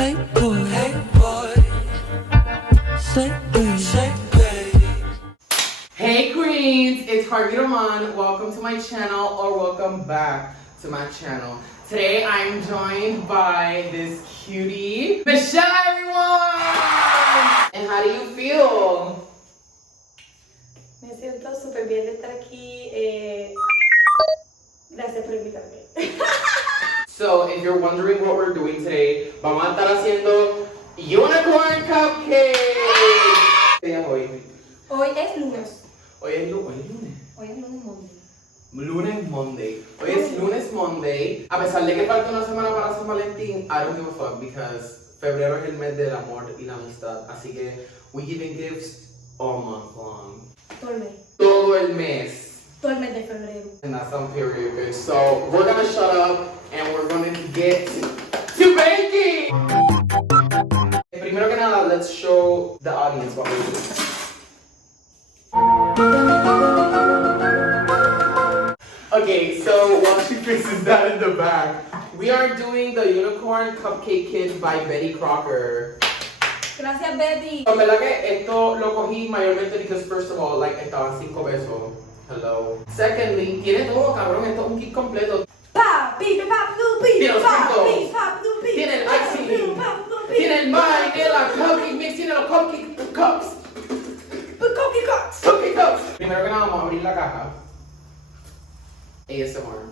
Hey boy, say baby. Hey queens, it's Harvey Roman. Welcome to my channel, or welcome back to my channel. Today I'm joined by this cutie, Michelle, everyone! And how do you feel? Me siento súper bien de estar aquí. Gracias por invitarme. So, if you're wondering what we're doing today, vamos a estar haciendo unicorn cupcakes. ¿Qué día es hoy? Hoy es lunes. Hoy es lunes. Hoy es lunes Monday. Lunes Monday. Hoy es lunes Monday. A pesar de que falta una semana para San Valentín, I don't give a fuck because febrero es el mes del amor y la amistad. Así que we giving gifts all month long. Todo el mes. Todo el mes. Todo el mes de febrero. And that's on period, bitch. So we're gonna shut up and we're gonna get to baking. Primero que nada, let's show the audience what we're doing. Okay, so while she fixes that in the back, we are doing the unicorn cupcake kit by Betty Crocker. Gracias, Betty. En verdad que esto lo cogí mayormente because first of all, like, estaban 5 pesos. Hello. Secondly, tiene todo, cabrón, esto es un kit completo. Tiene los fritos, tiene el icing, tiene el pie, tiene la cupcake mix, tiene los cupcake cups. Cookie cups. Primero que nada vamos a abrir la caja. ASMR.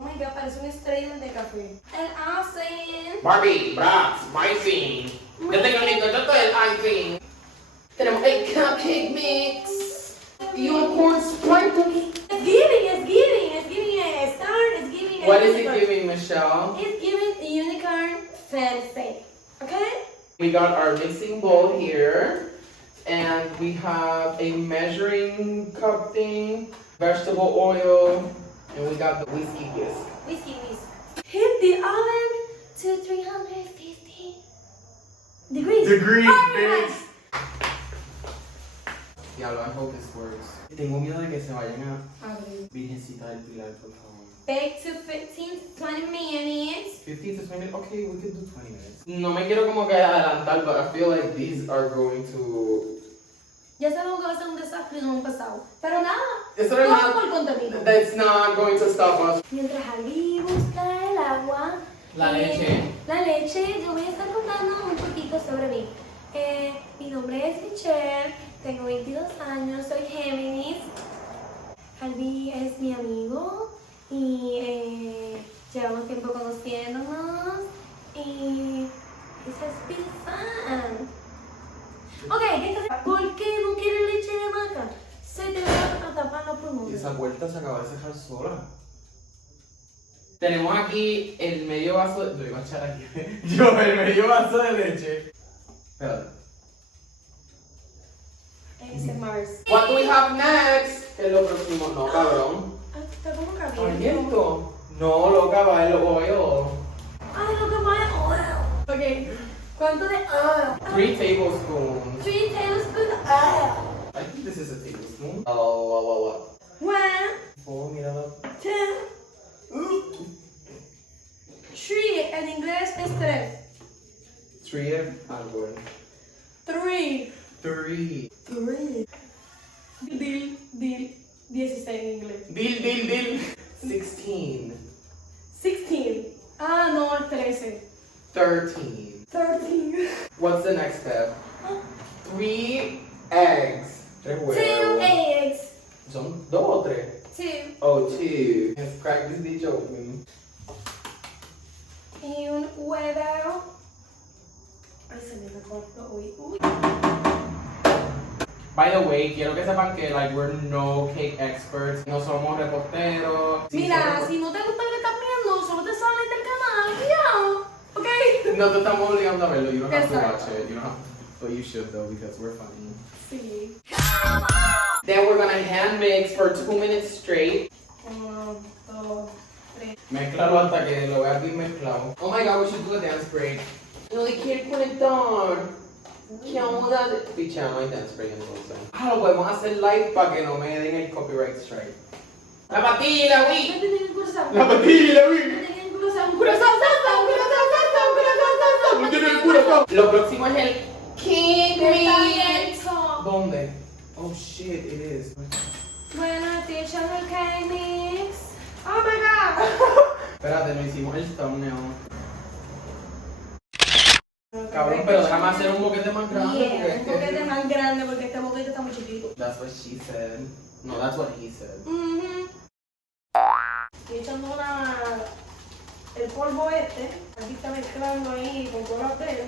Oh my god, parece una estrella de café. El icing. Barbie, Brax, icing. Yo tengo listo, yo estoy el icing. Tenemos el cupcake mix. Unicorn sprinkle. It's giving a star, it's giving a What is unicorn. it giving, Michelle? It's giving a unicorn fancy. Okay? We got our mixing bowl here. And we have a measuring cup thing, vegetable oil, and we got the whiskey whisk. Whiskey whisk. Heat the oven to 350 degrees. Fahrenheit. Diablo, I hope this works. Tengo miedo de que se vayan a Abrir. Virgencita del Pilar, por favor. Bake to 20 minutes. 15 to 20 minutes? Okay, we could do 20 minutes. No me quiero como que adelantar, but I feel like these are going to... Ya sabemos que va a ser un desastre y no hemos pasado. Pero nada, Eso no es todo nada- por contenido. That's not going to stop us. Mientras Ali busca el agua, La leche. yo voy a estar contando un poquito sobre mí. Mi nombre es Michelle, tengo 22 años, soy Géminis. Harvey es mi amigo y llevamos tiempo conociéndonos y this has been fun. Ok, ¿por qué no quiere leche de vaca? Se te va a tapar los pulmones. Esa vuelta se acaba de cerrar sola. Tenemos aquí el medio vaso de... Lo iba a echar aquí. Yo, el medio vaso de leche. Espérate. Ese es Mars. What do we have next? ¿Qué es lo próximo? No, cabrón. Está como caliente. ¿Abierto? No, loca, va el oil. Ay, lo que más oil. Ok, ¿cuánto de oil? 3 tablespoons. 3 tablespoons oil. I think this is a tablespoon. Oh, 1, 4, míralo. 2, 3. En inglés es 3. 3 algo. 3. 3. Deal. 16 en inglés. Deal. 16. 16. Ah, no, es 13. 13. 13. What's the next step? 3 eggs. 3 2 huevos. eggs. ¿Son 2 o 3? 2. Oh, 2. Let's crack this bitch open. Y un huevo. Ay, se me recortó. Uy. By the way, quiero que sepan que like we're no cake experts, no somos reposteros. Mira, si no te gusta lo que estás viendo, solo te sales del canal y ya. ¿Ok? No te estamos obligando a verlo. You don't have to Exacto. watch it. You don't have, but you should though because we're funny. Sí. Then we're gonna hand mix for 2 minutes straight. 1, 2, 3. Mezclalo hasta que lo veas bien mezclado. Oh my god, we should do a dance break. No le quiero conectar. ¿Qué onda? Picha, no hay dance break entonces. Ah, lo podemos hacer live para que no me den el copyright strike. La patilla, Me Wii. tenía que cruzar. La patilla, Wii. Me tenía que cruzar. Un curazao, salsa, un curazao, salsa. Lo próximo es el King Está Mix. abierto. ¿Dónde? Oh shit, it is. Bueno, estoy echando el cake mix. Oh my god. Espérate, no hicimos el thumbnail. Cabrón, pero déjame hacer un boquete más grande. Yeah, porque un boquete más grande porque este boquete está muy chiquito. That's what she said. No, that's what he said. Estoy echando el polvo este. Aquí está mezclando ahí con todo el pelo.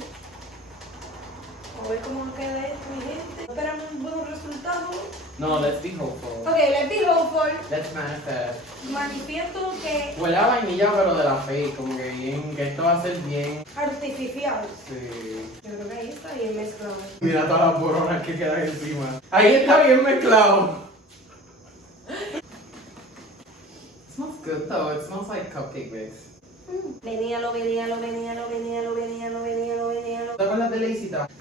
A ver cómo queda esto, mi gente. Esperamos buenos resultados. No, let's be hopeful. Ok, let's be hopeful. Let's manifest. Manifiesto que Huele a vainilla, pero de la fake. Como que bien, que esto va a ser bien. artificial. Sí. Yo creo que ahí está bien mezclado. Mira todas las boronas que quedan encima. Ahí está bien mezclado. It smells good though. It smells like cupcake mix. Veníalo, veníalo, veníalo, veníalo, veníalo, veníalo, veníalo. ¿Te acuerdas de Lazytown? ¿No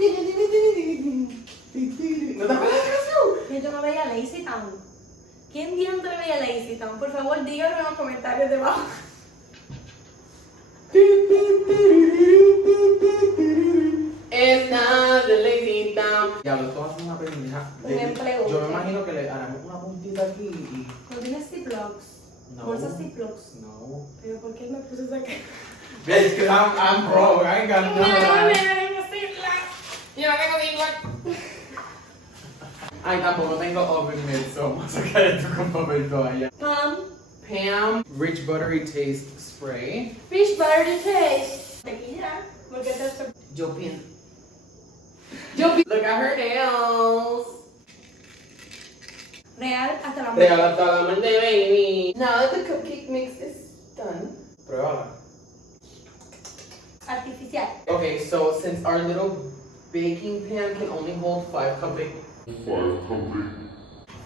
te acuerdas de la canción? Yo no veía Lazy Town. ¿Quién diantre veía Lazy Town? Por favor, díganlo en los comentarios debajo. It's not the Lazytown. Ya, lo estoy haciendo una pendeja. Un empleo. Yo me imagino que le haremos una puntita aquí y... ¿No tienes Ziplocs? No. ¿Bolsas Ziplocs? No. ¿Pero por qué me puse esa cara? Bitch, cause I'm broke. I ain't got none of that. Yo no tengo Ziplocs. Ay, tampoco tengo oven mitt, so vamos a sacar esto con papel toalla. Pam, Rich Buttery Taste Spray. Fish butter to taste. Tequila. Porque te Yo pienso. Look at her nails. real hasta la Real hasta la mente, baby. Now that the cupcake mix is done. Pruébala. artificial. Okay, so since our little baking pan can only hold 5 cupcakes. 5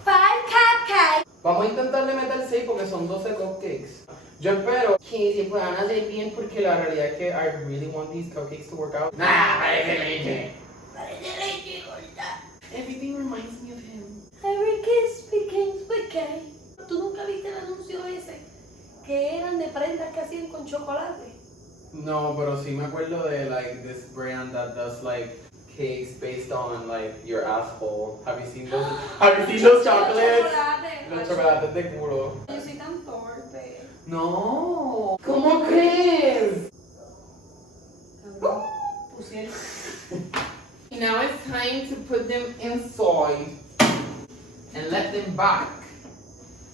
cupcakes. Vamos a intentarle meter 6 porque son 12 cupcakes. Yo espero que se puedan hacer bien porque la realidad es que I really want these cupcakes to work out. Nah, parece leche. Everything reminds me of him. Every kiss begins with K. ¿Tú nunca viste el anuncio ese? Que eran de prendas que hacían con chocolate. No, pero sí me acuerdo de like this brand that does like cakes based on like your asshole. Have you seen those? Have you seen those chocolates? Los chocolates de culo. Yo soy tan torpe. No. ¿Cómo crees? Pusieron. Now it's time to put them inside and let them bake.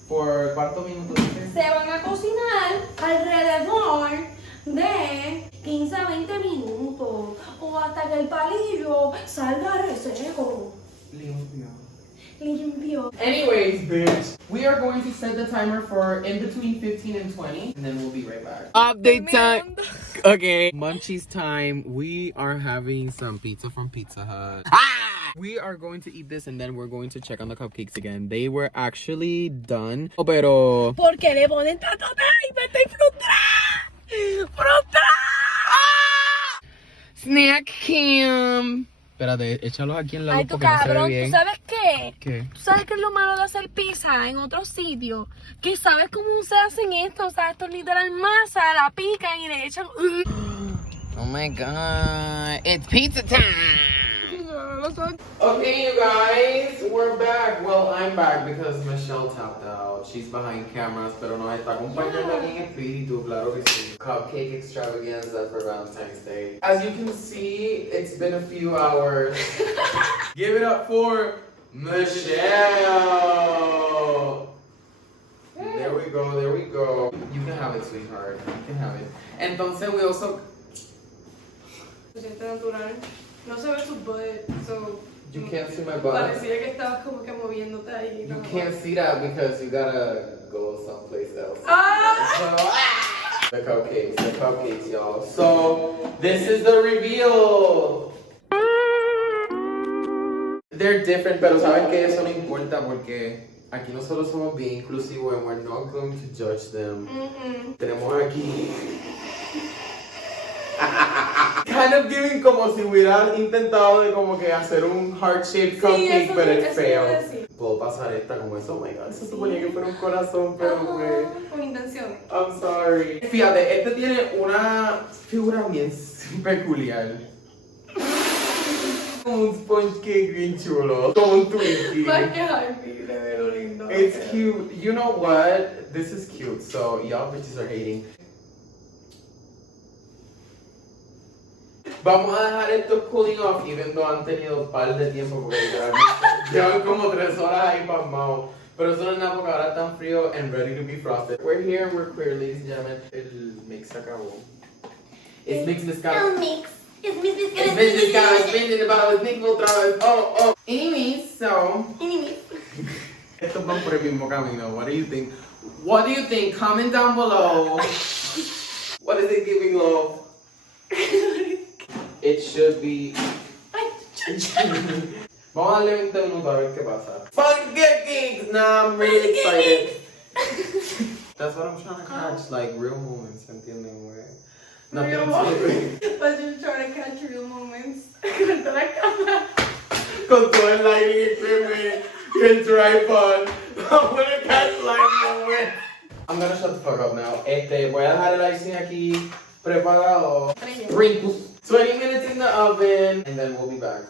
¿Por cuántos minutos dices? Se van a cocinar alrededor de 15 a 20 minutos o hasta que el palillo salga reseco. Limpio. Limpio. Anyways, bitch, we are going to set the timer for in between 15 and 20, and then we'll be right back. Update time. Okay, munchies time. We are having some pizza from Pizza Hut. We are going to eat this and then we're going to check on the cupcakes again. They were actually done. Oh, pero... ¿Por qué le ponen tanto y me estoy frustrada? ¡Frustrada! Snack cam. Espérate, échalos aquí en la Ay, luz tú porque no se ve cabrón, bien. ¿tú sabes qué? ¿Qué? ¿Tú sabes qué es lo malo de hacer pizza en otros sitios? Que sabes cómo se hacen esto, o sea, esto es literal masa, la pican y le echan... Oh my god, it's pizza time! Okay, you guys, we're back. Well, I'm back because Michelle tapped out. She's behind cameras, pero nos está acompañando aquí en espíritu, claro que sí. Cupcake extravaganza for Valentine's Day. As you can see, it's been a few hours. Give it up for Michelle! There we go, there we go. You can have it, sweetheart. You can have it. Entonces, we also... Se siente natural. No se ve su butt, so... You can't see my butt. Parecía que estabas como que moviéndote ahí. You can't see that because you gotta go someplace else. ¡Ah! The cupcakes, y'all. So, this is the reveal. They're different, pero saben que eso no importa porque aquí nosotros somos bien inclusivos and we're not going to judge them. Tenemos aquí... Kind of giving como si hubieran intentado de como que hacer un heart-shaped cupcake, pero it failed. Puedo pasar esta como eso, oh my god, se suponía que fuera un corazón, pero fue... Con intención. I'm sorry. Fíjate, este tiene una figura bien peculiar. Un sponge cake bien chulo. Como un Twinkie. Más que Harvey, de ver un lindo. It's cute. You know what? This is cute. So y'all bitches are hating. Vamos a dejar esto cooling off, even though han tenido un par de tiempo porque literalmente llevan como 3 horas ahí pasmados. Pero eso no es nada porque ahora están frío and ready to be frosted. We're here, we're queer, ladies and gentlemen. El mix se acabó. It's mix mezcal. El mix. It's mix mezcal. It's mix mezcal. It's mix mezcal. It's mix otra vez. Oh, oh. Anyways, so. Estos van por el mismo camino. What do you think? What do you think? Comment down below. What is it giving, love? It should be. Vamos a darle 20 minutos a ver qué pasa. CUPCAKES! Nah, I'm really excited. That's what I'm trying to catch, like real moments, ¿entienden, güey? Real moments. But you're trying to catch real moments. Con toda la cámara. Con todo el lighting equipment, el tripod. I'm gonna catch live moments. I'm gonna shut the fuck up now. Voy a dejar el icing aquí preparado. Sprinkles. 20 minutes in the oven, and then we'll be back.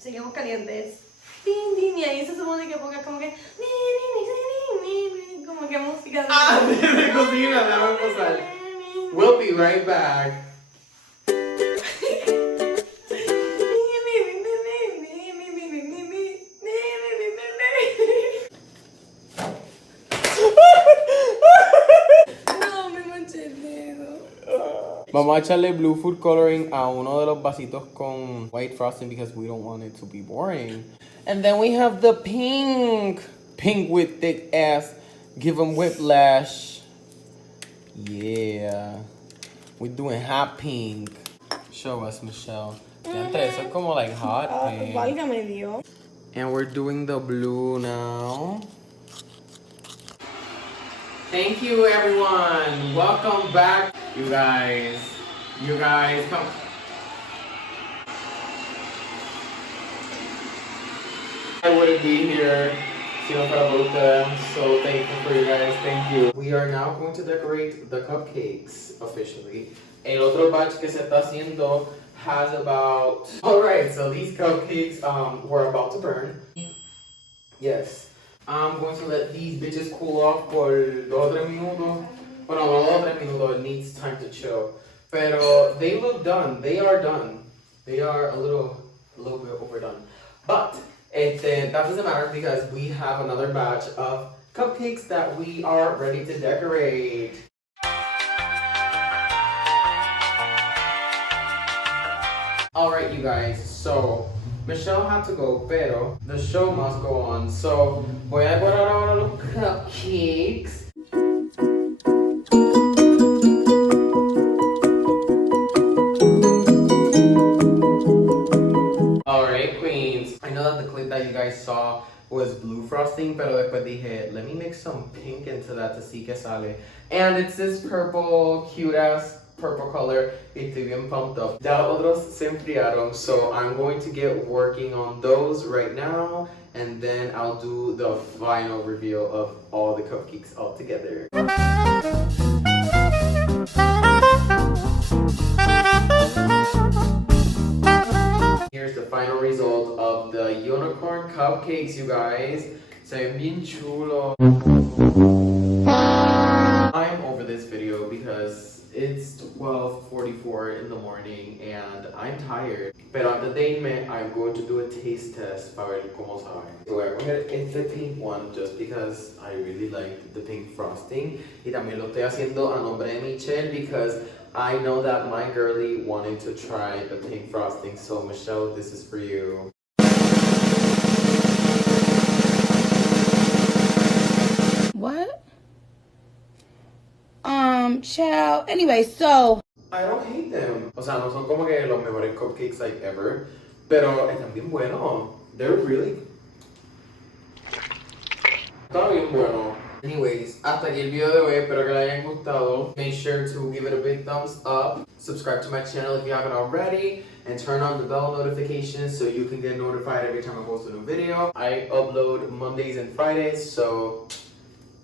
Seguimos calientes. Din, din, y ahí se supone que pongas como que. Como que música de. Ah, de cocina, déjame pasar. We'll be right back. No, me manché el dedo. Vamos a echarle blue food coloring a uno de los vasitos con white frosting because we don't want it to be boring. And then we have the pink. Pink with thick ass. Give them whiplash. Yeah. We're doing hot pink. Show us, Michelle. Gente, eso es como like hot pink. Válgame Dios. And we're doing the blue now. Thank you, everyone. Welcome back. You guys, come. I wouldn't be here si no fuera por ustedes. I'm so thankful for you guys. Thank you. We are now going to decorate the cupcakes officially. El otro batch que se está haciendo has about. Alright, so these cupcakes were about to burn. Yes. I'm going to let these bitches cool off por 2 o 3 minutos. Bueno, no 2 o 3 minutos, it needs time to chill. Pero they look done. They are done. They are a little bit overdone. But that doesn't matter because we have another batch of cupcakes that we are ready to decorate. Alright, you guys, so Michelle had to go, pero the show must go on. So voy a guardar ahora los cupcakes. Alright, queens. I know that the clip that you guys saw was blue frosting, pero después dije, let me mix some pink into that to see que sale. And it's this purple, cute ass purple color. Estoy bien pumped up. Ya los otros se enfriaron, so I'm going to get working on those right now, and then I'll do the final reveal of all the cupcakes all together. Here's the final result of the unicorn cupcakes, you guys. Se ven bien chulo. I'm over this video because it's 12:44 in the morning and I'm tired. Pero antes de irme, I'm going to do a taste test para ver cómo sabe. So voy a coger este pink one just because I really like the pink frosting. Y también lo estoy haciendo a nombre de Michelle because I know that my girlie wanted to try the pink frosting. So Michelle, this is for you. What? Child. Anyway, so. I don't hate them. O sea, no son como que los mejores cupcakes like ever, pero están bien buenos. They're really. Está bien bueno. Anyways, hasta aquí el video de hoy. Espero que les hayan gustado. Make sure to give it a big thumbs up. Subscribe to my channel if you haven't already. And turn on the bell notifications so you can get notified every time I post a new video. I upload Mondays and Fridays, so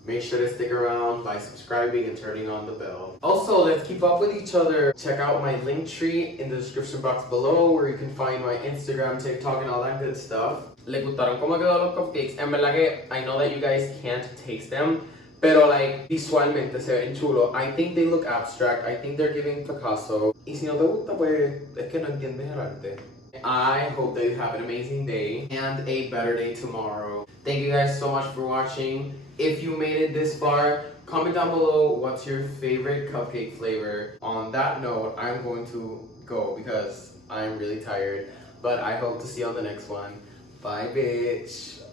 Make sure to stick around by subscribing and turning on the bell. Also, let's keep up with each other. Check out my link tree in the description box below where you can find my Instagram, TikTok, and all that good stuff. ¿Le gustaron cómo quedó los cupcakes? En verdad que I know that you guys can't taste them, pero like visualmente se ven chulo. I think they look abstract. I think they're giving Picasso. Y si no te gusta, pues es que no entiendes el arte. I hope that you have an amazing day and a better day tomorrow. Thank you guys so much for watching. If you made it this far, comment down below what's your favorite cupcake flavor. On that note, I'm going to go because I'm really tired. But I hope to see you on the next one. Bye, bitch.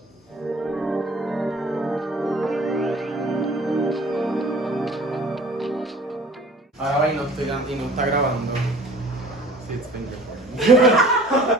Ahora va y no está grabando. Sí, it's been recording.